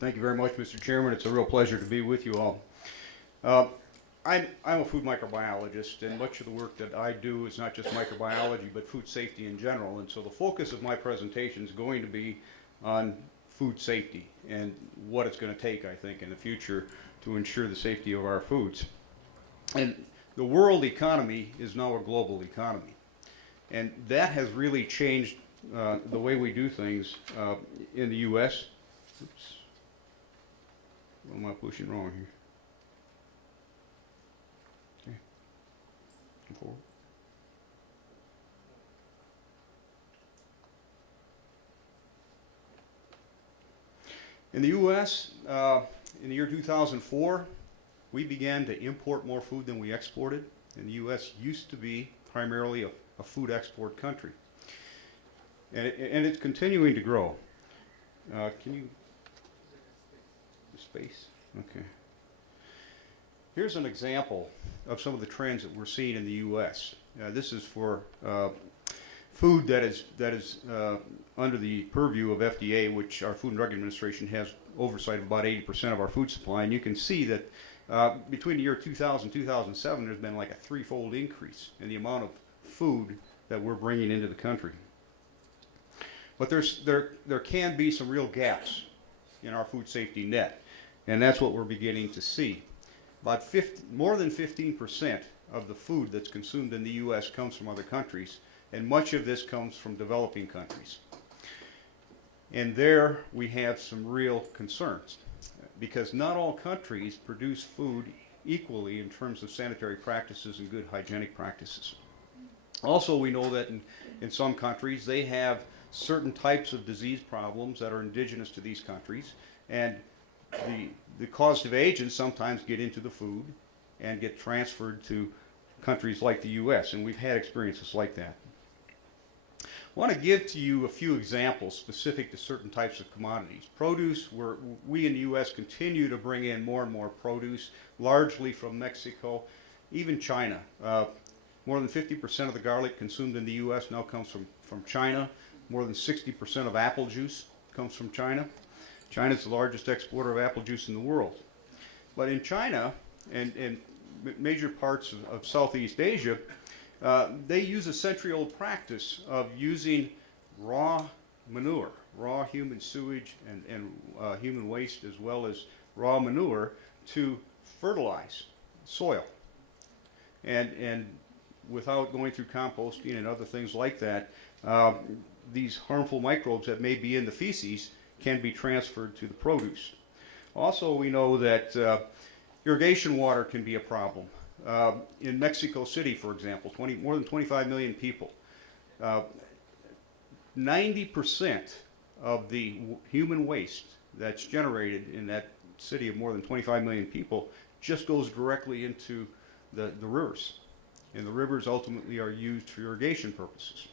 Thank you very much, Mr. Chairman. It's a real pleasure to be with you all. Uh, I'm a food microbiologist, and much of the work that I do is not just microbiology, but food safety in general. And so the focus of my presentation is going to be on food safety and what it's going to take, I think, in the future to ensure the safety of our foods. And the world economy is now a global economy. And that has really changed the way we do things in the U.S. Oops. What am I pushing wrong here? Okay. Come forward. In the U.S., in the year 2004, we began to import more food than we exported. And the U.S. used to be primarily a food export country. And it's continuing to grow. Can you, space? Okay. Here's an example of some of the trends that we're seeing in the U.S. This is for food that is under the purview of FDA, which our Food and Drug Administration has oversight of about 80% of our food supply. And you can see that between the year 2000 and 2007, there's been like a threefold increase in the amount of food that we're bringing into the country. But there can be some real gaps in our food safety net, and that's what we're beginning to see. About more than 15% of the food that's consumed in the U.S. comes from other countries, and much of this comes from developing countries. And there we have some real concerns, because not all countries produce food equally in terms of sanitary practices and good hygienic practices. Also, we know that in some countries they have certain types of disease problems that are indigenous to these countries, and the causative agents sometimes get into the food and get transferred to countries like the U.S., and we've had experiences like that. I want to give to you a few examples specific to certain types of commodities. Produce, we in the U.S. continue to bring in more and more produce, largely from Mexico, even China. More than 50% of the garlic consumed in the U.S. now comes from China. More than 60% of apple juice comes from China. China is the largest exporter of apple juice in the world. But in China and major parts of Southeast Asia, they use a century-old practice of using raw manure, raw human sewage and human waste, as well as raw manure, to fertilize soil. And without going through composting and other things like that, these harmful microbes that may be in the feces can be transferred to the produce. Also, we know that irrigation water can be a problem. In Mexico City, for example, more than 25 million people, 90% of the human waste that's generated in that city of more than 25 million people just goes directly into the rivers. And the rivers ultimately are used for irrigation purposes.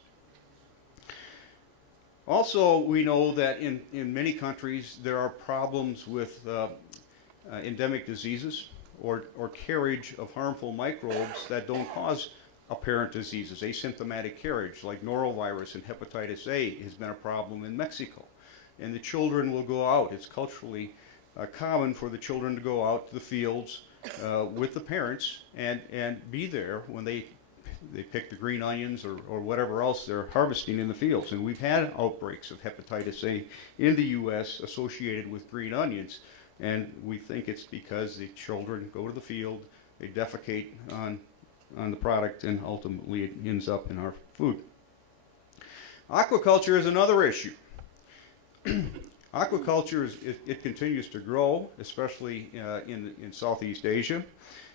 Also, we know that in many countries there are problems with endemic diseases or carriage of harmful microbes that don't cause apparent diseases. Asymptomatic carriage, like norovirus and hepatitis A, has been a problem in Mexico. And the children will go out. It's culturally common for the children to go out to the fields with the parents and be there when they pick the green onions or whatever else they're harvesting in the fields. And we've had outbreaks of hepatitis A in the U.S. associated with green onions. And we think it's because the children go to the field, they defecate on the product, and ultimately it ends up in our food. Aquaculture is another issue. Aquaculture, it continues to grow, especially in Southeast Asia.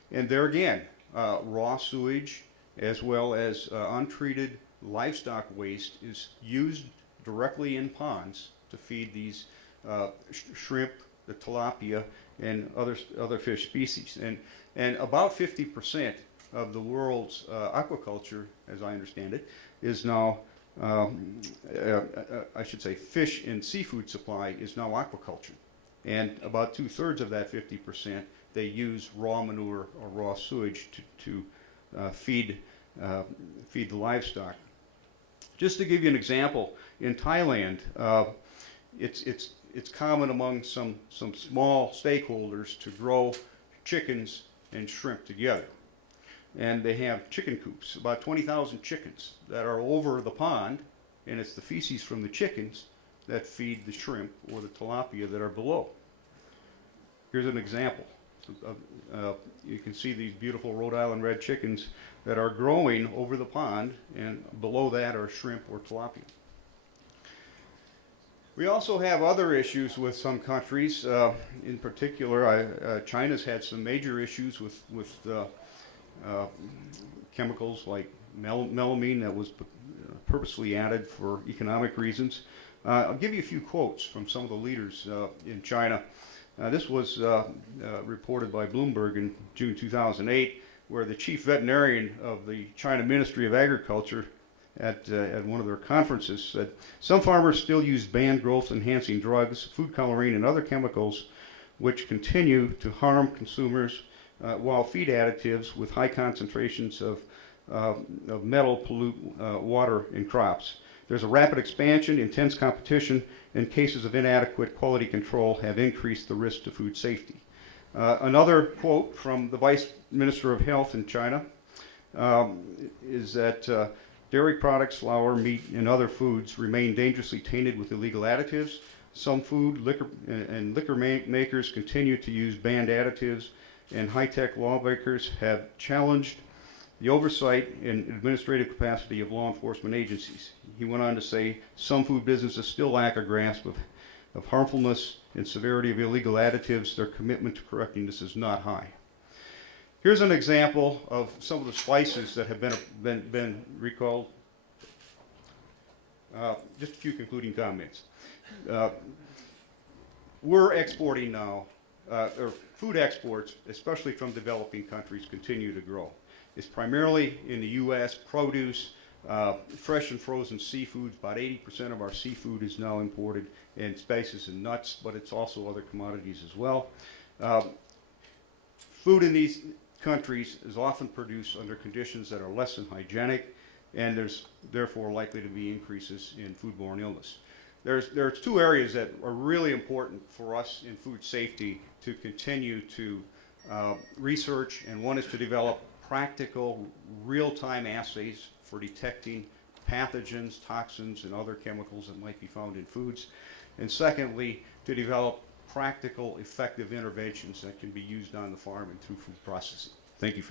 And there again, raw sewage as well as untreated livestock waste is used directly in ponds to feed these shrimp, the tilapia, and other fish species. And about 50% of the world's aquaculture, as I understand it, is now, I should say, fish and seafood supply is now aquaculture. And about 2/3 of that 50%, they use raw manure or raw sewage to feed the livestock. Just to give you an example, in Thailand, it's common among some small stakeholders to grow chickens and shrimp together. And they have chicken coops, about 20,000 chickens that are over the pond, and it's the feces from the chickens that feed the shrimp or the tilapia that are below. Here's an example. You can see these beautiful Rhode Island red chickens that are growing over the pond, and below that are shrimp or tilapia. We also have other issues with some countries. In particular, China's had some major issues with chemicals like melamine that was purposely added for economic reasons. I'll give you a few quotes from some of the leaders in China. This was reported by Bloomberg in June 2008, where the chief veterinarian of the China Ministry of Agriculture at one of their conferences said, some farmers still use banned growth-enhancing drugs, food coloring, and other chemicals which continue to harm consumers, while feed additives with high concentrations of metal pollute water and crops. There's a rapid expansion, intense competition, and cases of inadequate quality control have increased the risk to food safety. Another quote from the Vice Minister of Health in China is that dairy products, flour, meat, and other foods remain dangerously tainted with illegal additives. Some food, liquor makers continue to use banned additives, and high-tech lawmakers have challenged the oversight and administrative capacity of law enforcement agencies. He went on to say, some food businesses still lack a grasp of harmfulness and severity of illegal additives. Their commitment to correcting this is not high. Here's an example of some of the spices that have been recalled. Just a few concluding comments. We're exporting now, or food exports, especially from developing countries, continue to grow. It's primarily in the U.S., produce, fresh and frozen seafoods. About 80% of our seafood is now imported, and spices and nuts, but it's also other commodities as well. Food in these countries is often produced under conditions that are less than hygienic, and there's therefore likely to be increases in foodborne illness. There's two areas that are really important for us in food safety to continue to research, and one is to develop practical, real-time assays for detecting pathogens, toxins, and other chemicals that might be found in foods. And secondly, to develop practical, effective interventions that can be used on the farm and through food processing. Thank you.